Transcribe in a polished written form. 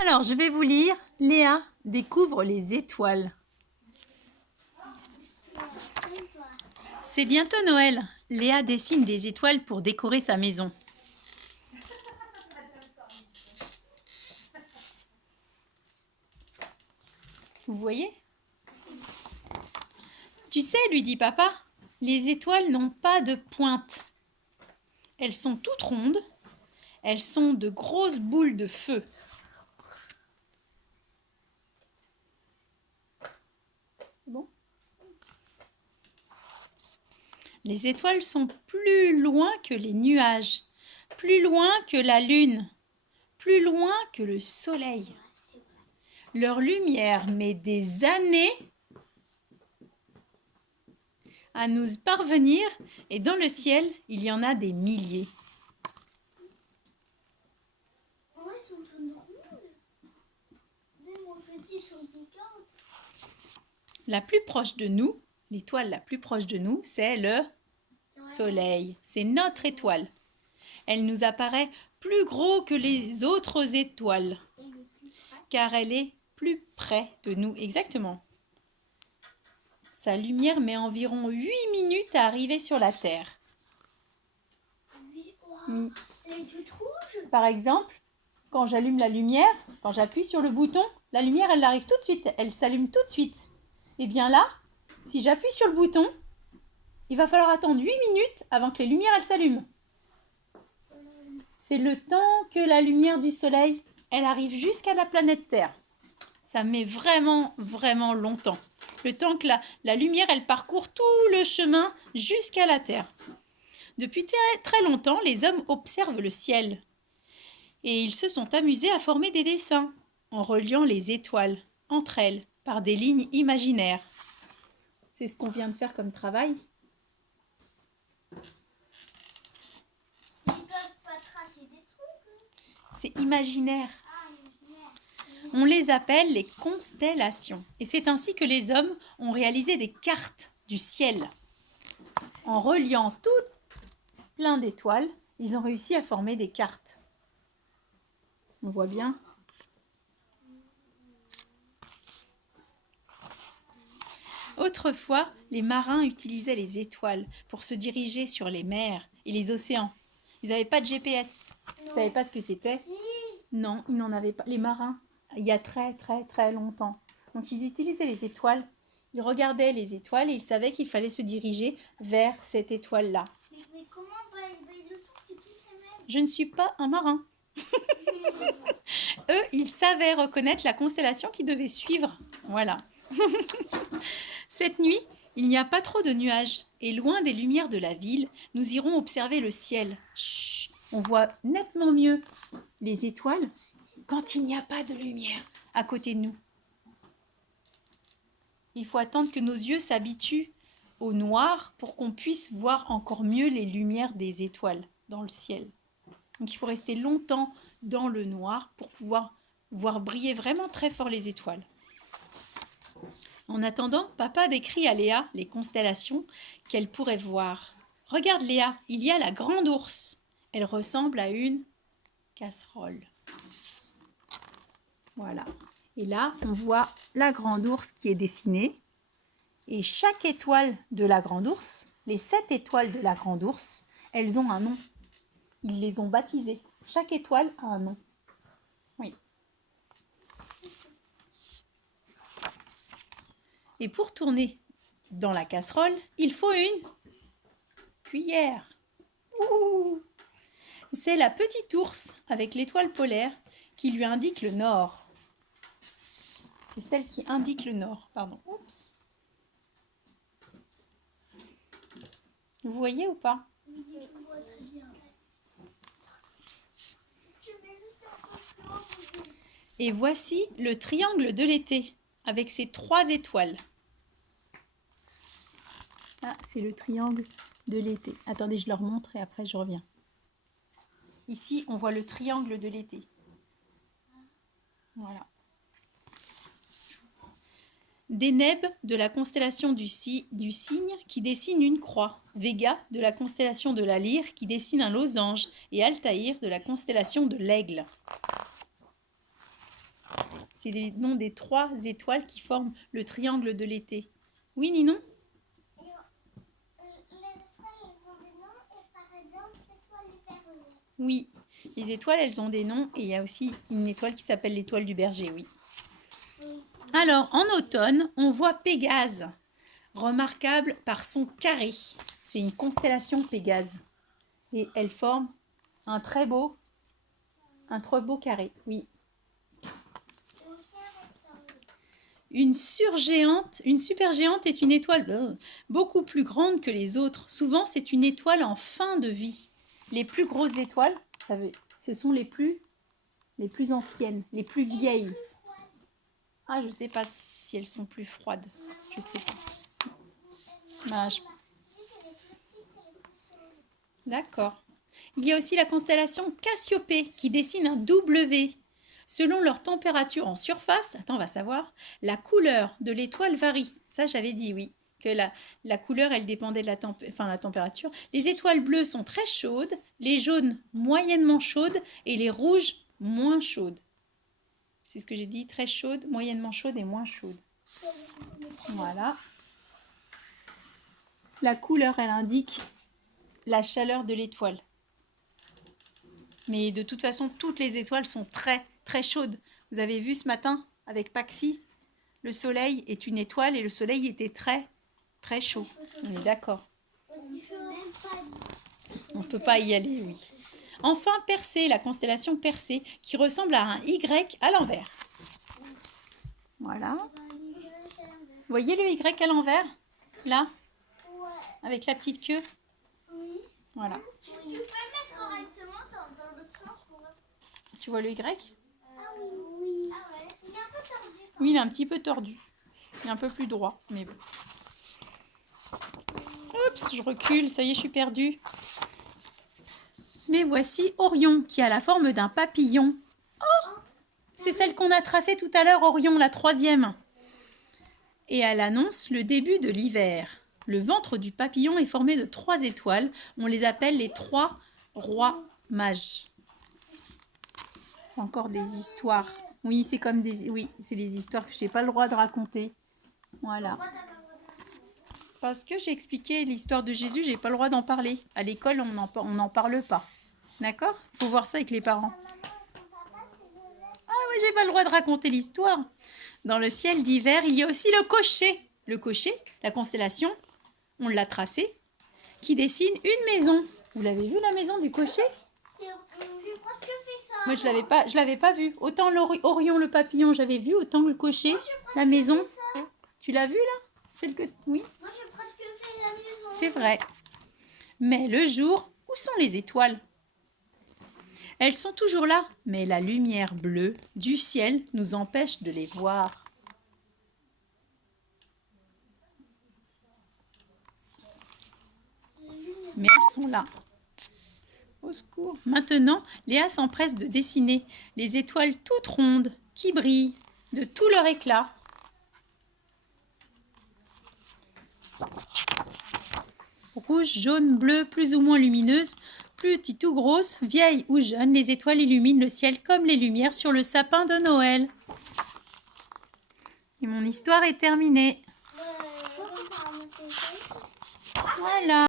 Alors, je vais vous lire. Léa découvre les étoiles. C'est bientôt Noël. Léa dessine des étoiles pour décorer sa maison. Vous voyez? Tu sais, lui dit papa, les étoiles n'ont pas de pointe. Elles sont toutes rondes. Elles sont de grosses boules de feu. Bon. Les étoiles sont plus loin que les nuages, plus loin que la lune, plus loin que le soleil. Leur lumière met des années à nous parvenir et dans le ciel, il y en a des milliers. Elles sont toutes rondes. Même en petit, sont piquantes. La plus proche de nous, l'étoile la plus proche de nous, c'est le soleil. C'est notre étoile. Elle nous apparaît plus gros que les autres étoiles, car elle est plus près de nous. Exactement. Sa lumière met environ 8 minutes à arriver sur la Terre. Oui, wow. Elle est toute rouge. Par exemple, quand j'allume la lumière, quand j'appuie sur le bouton, la lumière, elle arrive tout de suite, elle s'allume tout de suite. Et bien là, si j'appuie sur le bouton, il va falloir attendre 8 minutes avant que les lumières, elles s'allument. C'est le temps que la lumière du soleil, elle arrive jusqu'à la planète Terre. Ça met vraiment, vraiment longtemps. Le temps que la lumière, elle parcourt tout le chemin jusqu'à la Terre. Depuis très longtemps, les hommes observent le ciel. Et ils se sont amusés à former des dessins, en reliant les étoiles entre elles par des lignes imaginaires. C'est ce qu'on vient de faire comme travail. Ils peuvent pas tracer des trucs. C'est imaginaire. Ah, merde. On les appelle les constellations. Et c'est ainsi que les hommes ont réalisé des cartes du ciel. En reliant tout plein d'étoiles, ils ont réussi à former des cartes. On voit bien. Autrefois, les marins utilisaient les étoiles pour se diriger sur les mers et les océans. Ils n'avaient pas de GPS. Ils ne savaient pas ce que c'était. Si. Non, ils n'en avaient pas. Les marins, il y a très très très longtemps. Donc ils utilisaient les étoiles. Ils regardaient les étoiles et ils savaient qu'il fallait se diriger vers cette étoile-là. Mais comment ils le sont, c'est qui les mêmes? Je ne suis pas un marin. Eux, ils savaient reconnaître la constellation qu'ils devaient suivre. Voilà. Cette nuit, il n'y a pas trop de nuages et loin des lumières de la ville, nous irons observer le ciel. Chut, on voit nettement mieux les étoiles quand il n'y a pas de lumière à côté de nous. Il faut attendre que nos yeux s'habituent au noir pour qu'on puisse voir encore mieux les lumières des étoiles dans le ciel. Donc il faut rester longtemps dans le noir pour pouvoir voir briller vraiment très fort les étoiles. En attendant, papa décrit à Léa les constellations qu'elle pourrait voir. Regarde Léa, il y a la grande ours. Elle ressemble à une casserole. Voilà. Et là, on voit la grande ours qui est dessinée. Et chaque étoile de la grande ours, les 7 étoiles de la grande ours, elles ont un nom. Ils les ont baptisées. Chaque étoile a un nom. Oui. Et pour tourner dans la casserole, il faut une cuillère. Ouh. C'est la petite ours avec l'étoile polaire qui lui indique le nord. C'est celle qui indique le nord, pardon. Oups. Vous voyez ou pas? Oui, je vois très bien. Et voici le triangle de l'été avec ses 3 étoiles. Ah, c'est le triangle de l'été. Attendez, je leur montre et après je reviens. Ici, on voit le triangle de l'été. Voilà. Deneb de la constellation du Cygne qui dessine une croix. Vega de la constellation de la Lyre qui dessine un losange. Et Altaïr de la constellation de l'Aigle. C'est les noms des 3 étoiles qui forment le triangle de l'été. Oui, Ninon? Oui, les étoiles, elles ont des noms et il y a aussi une étoile qui s'appelle l'étoile du berger, oui. Alors, en automne, on voit Pégase, remarquable par son carré. C'est une constellation Pégase. Et elle forme un très beau carré, oui. Une supergéante est une étoile beaucoup plus grande que les autres. Souvent, c'est une étoile en fin de vie. Les plus grosses étoiles, ce sont les plus anciennes, les plus vieilles. Ah, je ne sais pas si elles sont plus froides. Je sais pas. D'accord. Il y a aussi la constellation Cassiopée qui dessine un W. Selon leur température en surface, attends, on va savoir, la couleur de l'étoile varie. Ça, j'avais dit, oui, que la couleur, elle dépendait de la température. Les étoiles bleues sont très chaudes, les jaunes moyennement chaudes et les rouges moins chaudes. C'est ce que j'ai dit, très chaude, moyennement chaude et moins chaude. Voilà. La couleur, elle indique la chaleur de l'étoile. Mais de toute façon, toutes les étoiles sont très, très chaudes. Vous avez vu ce matin avec Paxi, le soleil est une étoile et le soleil était très, très chaud. On est d'accord. On ne peut pas y aller, oui. Enfin, Persée, la constellation Persée, qui ressemble à un Y à l'envers. Voilà. Vous voyez le Y à l'envers? Là? Avec la petite queue? Voilà. Tu peux le mettre correctement dans l'autre sens pour voir. Tu vois le Y? Ah oui. Ah ouais. Il est un peu tordu. Oui, il est un petit peu tordu. Il est un peu plus droit, mais bon. Oups, je recule, ça y est, je suis perdue. Mais voici Orion, qui a la forme d'un papillon. Oh! C'est celle qu'on a tracée tout à l'heure, Orion, la 3e. Et elle annonce le début de l'hiver. Le ventre du papillon est formé de 3 étoiles. On les appelle les 3 rois mages. C'est encore des histoires. Oui, c'est comme c'est les histoires que je n'ai pas le droit de raconter. Voilà. Parce que j'ai expliqué l'histoire de Jésus, j'ai pas le droit d'en parler. À l'école, on n'en parle pas. D'accord? Il faut voir ça avec les parents. Ah oui, j'ai pas le droit de raconter l'histoire. Dans le ciel d'hiver, il y a aussi le cocher. Le cocher, la constellation, on l'a tracé, qui dessine une maison. Vous l'avez vu la maison du cocher? J'ai presque fait ça. Moi, je l'avais pas vu. Autant Orion le papillon, j'avais vu, autant le cocher, la maison. Tu l'as vu là? Celle que oui. Moi, j'ai presque fait la maison. C'est vrai. Mais le jour, où sont les étoiles? Elles sont toujours là, mais la lumière bleue du ciel nous empêche de les voir. Mais elles sont là. Au secours. Maintenant, Léa s'empresse de dessiner les étoiles toutes rondes qui brillent de tout leur éclat. Rouge, jaune, bleu, plus ou moins lumineuses, petites ou grosses, vieilles ou jeunes, les étoiles illuminent le ciel comme les lumières sur le sapin de Noël. Et mon histoire est terminée. Voilà.